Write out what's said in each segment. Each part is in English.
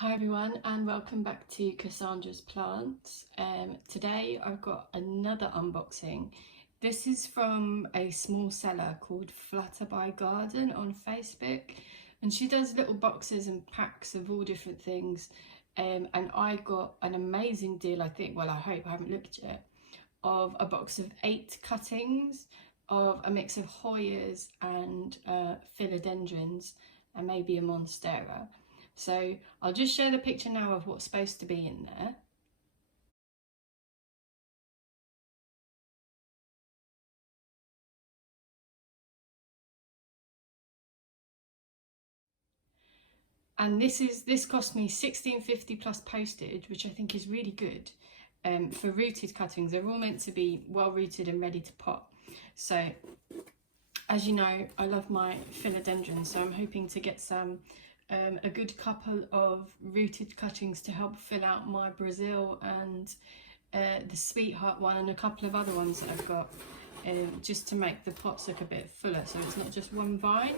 Hi everyone and welcome back to Cassandra's Plants. Today I've got another unboxing. This is from a small seller called Flutter by Garden on Facebook, and she does little boxes and packs of all different things, and I got an amazing deal, I think, well I hope, I haven't looked yet, of a box of 8 cuttings of a mix of Hoyas and Philodendrons and maybe a Monstera. So I'll just share the picture now of what's supposed to be in there. And this cost me £16.50 plus postage, which I think is really good for rooted cuttings. They're all meant to be well rooted and ready to pot. So as you know, I love my philodendron, so I'm hoping to get a good couple of rooted cuttings to help fill out my Brazil and the Sweetheart one and a couple of other ones that I've got, just to make the pots look a bit fuller, so it's not just one vine.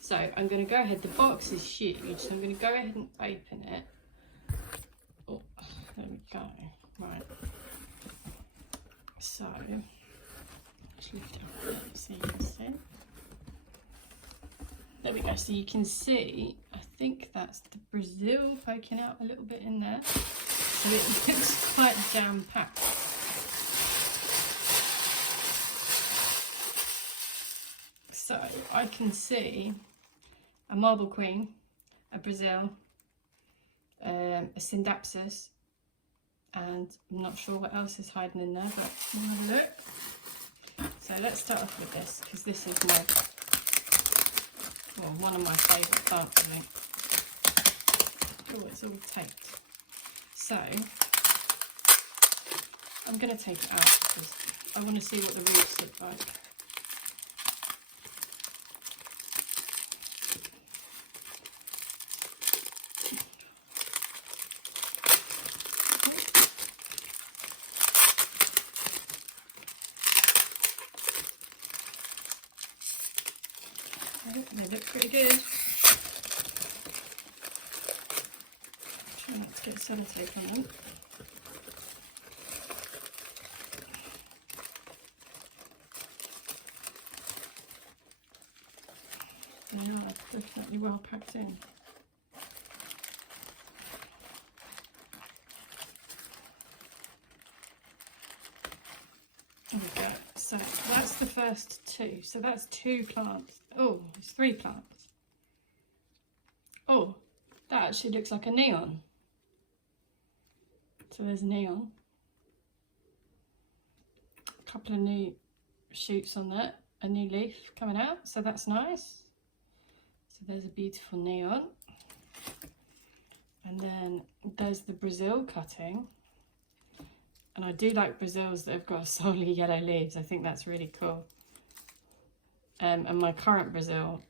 So I'm going to go ahead, the box is huge, so I'm going to go ahead and open it. Oh, there we go. Right, so just lift it up a bit so you can see. There we go, so you can see, I think that's the Brazil poking out a little bit in there. So it looks quite jam-packed. So I can see a marble queen, a Brazil, a Syndapsus, and I'm not sure what else is hiding in there, but we'll have a look. So let's start off with this, because this is one of my favourite plants, I think. Oh, it's all taped. So I'm going to take it out because I want to see what the roots look like. They look pretty good. Try not to get sellotape on them. They are definitely well packed in. There we go. So that's the first 2. So that's 2 plants. Oh, it's 3 plants. Oh, that actually looks like a neon. So there's neon. A couple of new shoots on that. A new leaf coming out. So that's nice. So there's a beautiful neon. And then there's the Brazil cutting. And I do like Brazils that have got solely yellow leaves. I think that's really cool. And my current Brazil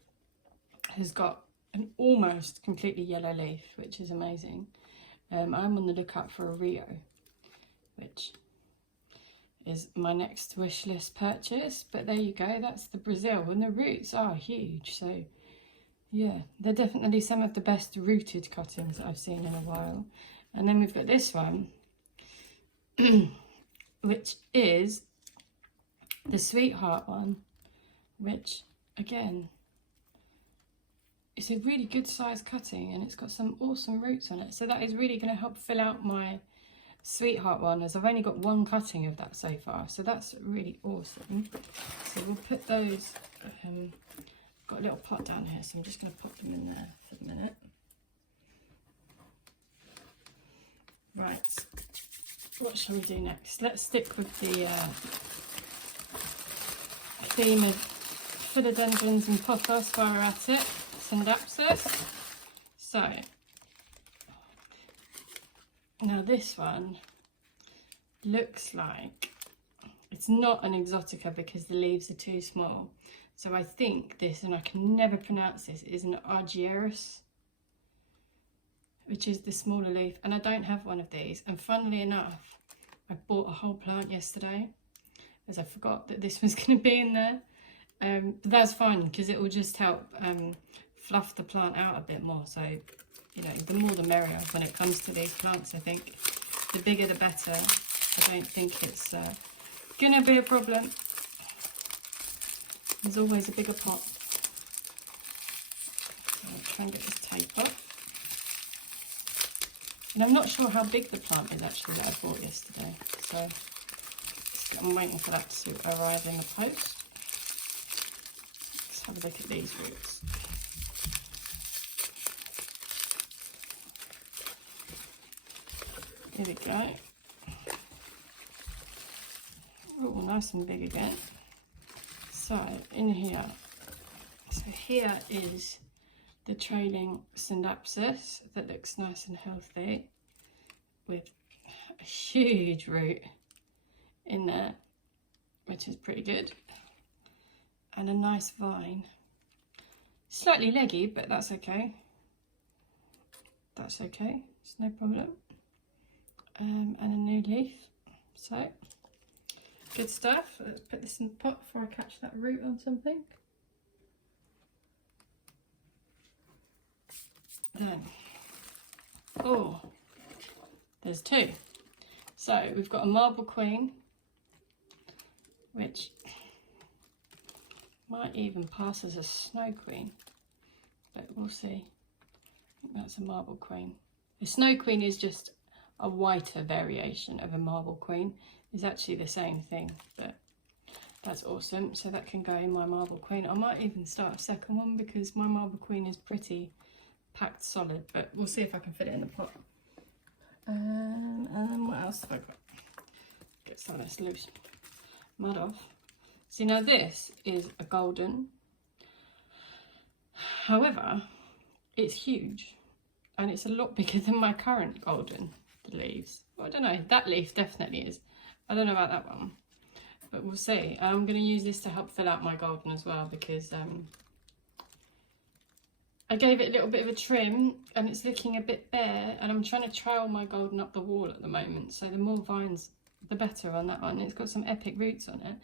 has got an almost completely yellow leaf, which is amazing. I'm on the lookout for a Rio, which is my next wish list purchase. But there you go, that's the Brazil, and the roots are huge. So yeah, they're definitely some of the best rooted cuttings that I've seen in a while. And then we've got this one, which is the Sweetheart one, which again is a really good size cutting, and it's got some awesome roots on it. So that is really going to help fill out my Sweetheart one, as I've only got 1 cutting of that so far. So that's really awesome. So we'll put those, got a little pot down here, so I'm just going to pop them in there for the minute. Right, what shall we do next? Let's stick with the theme of philodendrons and pothos while we're at it. Syndapsus. So now this one looks like it's not an exotica because the leaves are too small. So I think this, and I can never pronounce this, is an Argyris, which is the smaller leaf, and I don't have one of these. And funnily enough, I bought a whole plant yesterday as I forgot that this was going to be in there. But that's fine because it will just help fluff the plant out a bit more. So you know, the more the merrier when it comes to these plants. I think the bigger the better. I don't think it's gonna be a problem. There's always a bigger pot. So I'll try and get this tape off. And I'm not sure how big the plant is actually that I bought yesterday. So I'm waiting for that to arrive in the post. Let's have a look at these roots. Here we go. Oh, nice and big again. So in here, so here is the trailing synapsis that looks nice and healthy with a huge root in there, which is pretty good, and a nice vine. Slightly leggy, but that's okay. That's okay, it's no problem. And a new leaf. So good stuff. Let's put this in the pot before I catch that root on something. Then, oh, there's two. So we've got a marble queen, which might even pass as a snow queen, but we'll see. I think that's a marble queen. The snow queen is just a whiter variation of a marble queen. It's actually the same thing, but that's awesome. So that can go in my marble queen. I might even start a second one because my marble queen is pretty packed solid, but we'll see if I can fit it in the pot. And what else have I got? Get some of this loose mud off. See, now this is a golden. However, it's huge and it's a lot bigger than my current golden, the leaves. Well, I don't know, that leaf definitely is. I don't know about that one, but we'll see. I'm going to use this to help fill out my golden as well because I gave it a little bit of a trim and it's looking a bit bare, and I'm trying to trail my golden up the wall at the moment, so the more vines the better on that one. It's got some epic roots on it.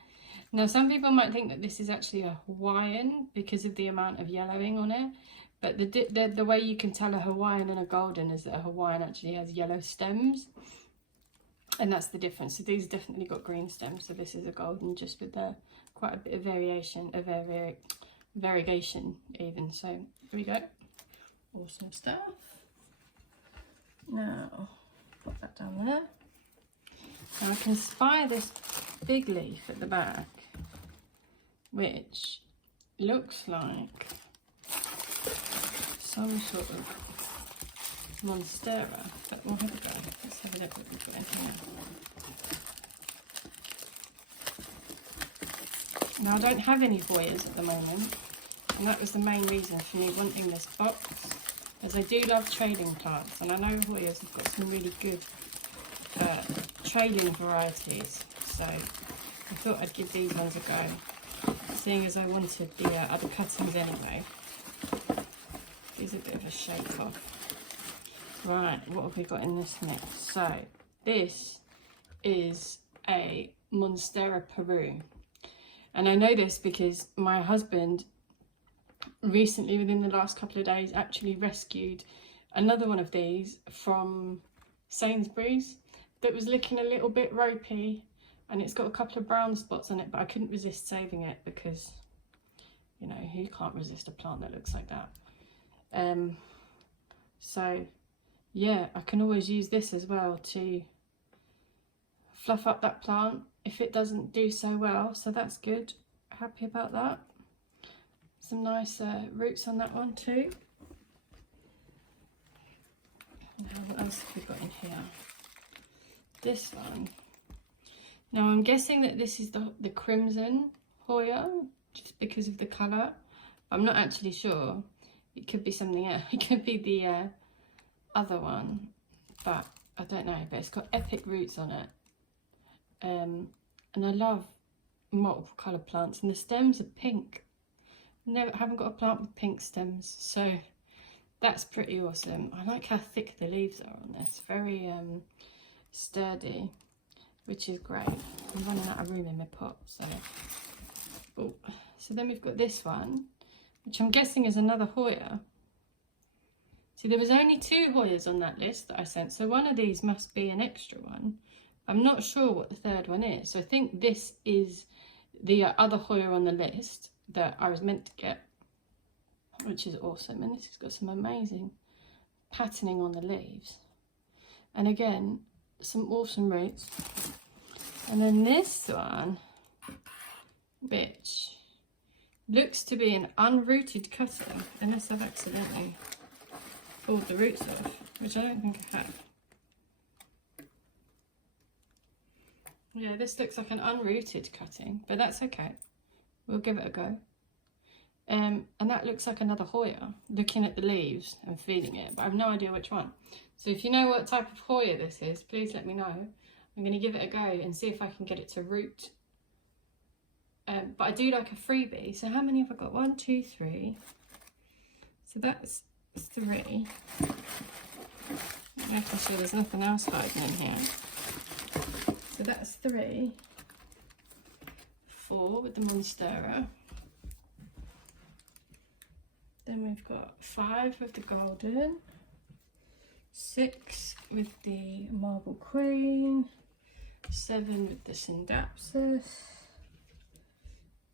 Now some people might think that this is actually a Hawaiian because of the amount of yellowing on it, but the way you can tell a Hawaiian and a golden is that a Hawaiian actually has yellow stems, and that's the difference. So these definitely got green stems, so this is a golden just with quite a bit of variation, variegation even. So here we go, awesome stuff. Now put that down there. Now I can spy this big leaf at the back, which looks like some sort of monstera, but we'll have a go. Let's have a look what we've got in here. Now I don't have any Hoyas at the moment, and that was the main reason for me wanting this box, as I do love trailing plants, and I know Hoyas have got some really good trailing varieties, so I thought I'd give these ones a go, seeing as I wanted the other cuttings anyway. Gives a bit of a shake off. Right, what have we got in this mix? So this is a Monstera Peru, and I know this because my husband recently, within the last couple of days, actually rescued another one of these from Sainsbury's that was looking a little bit ropey, and it's got a couple of brown spots on it, but I couldn't resist saving it because, you know, who can't resist a plant that looks like that? So yeah, I can always use this as well to fluff up that plant if it doesn't do so well, so that's good. Happy about that. Some nice roots on that one too. Now what else have we got in here? This one. Now I'm guessing that this is the crimson Hoya, just because of the colour. I'm not actually sure. It could be something else. It could be the other one, but I don't know. But it's got epic roots on it, and I love multiple coloured plants, and the stems are pink. Haven't got a plant with pink stems, so that's pretty awesome. I like how thick the leaves are on this. Very sturdy, which is great. I'm running out of room in my pot, so so then we've got this one, which I'm guessing is another Hoya. See, there was only 2 Hoyas on that list that I sent, so one of these must be an extra one. I'm not sure what the 3rd one is, so I think this is the other Hoya on the list that I was meant to get, which is awesome. And this has got some amazing patterning on the leaves, and again, some awesome roots. And then this one, which looks to be an unrooted cutting, unless I've accidentally pulled the roots off, which I don't think I have. Yeah, this looks like an unrooted cutting, but that's okay. We'll give it a go. And that looks like another Hoya, looking at the leaves and feeling it, but I have no idea which one. So if you know what type of Hoya this is, please let me know. I'm going to give it a go and see if I can get it to root. But I do like a freebie. So how many have I got? 1, 2, 3. So that's 3. Making sure there's nothing else hiding in here. So that's 3. 4 with the Monstera. Then we've got 5 with the Golden. 6 with the Marble Queen. 7 with the Syndapsus.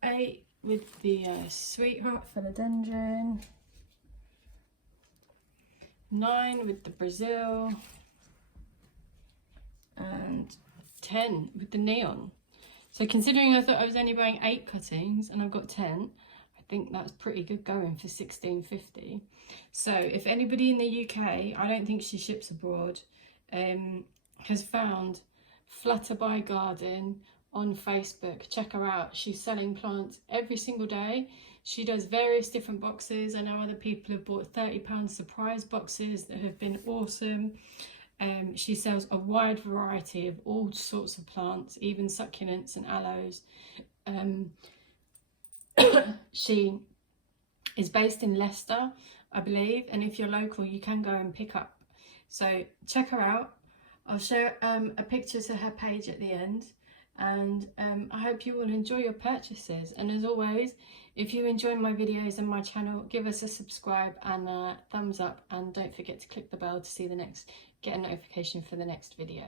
8 with the Sweetheart Philodendron. 9 with the Brazil. And 10 with the Neon. So considering I thought I was only buying 8 cuttings and I've got 10, I think that's pretty good going for $16.50. So if anybody in the UK, I don't think she ships abroad, has found Flutterby Garden on Facebook, check her out. She's selling plants every single day. She does various different boxes. I know other people have bought £30 surprise boxes that have been awesome. She sells a wide variety of all sorts of plants, even succulents and aloes. She is based in Leicester, I believe, and if you're local you can go and pick up. So check her out. I'll share a picture to her page at the end, and I hope you will enjoy your purchases. And as always, if you enjoy my videos and my channel, give us a subscribe and a thumbs up, and don't forget to click the bell to see get a notification for the next video.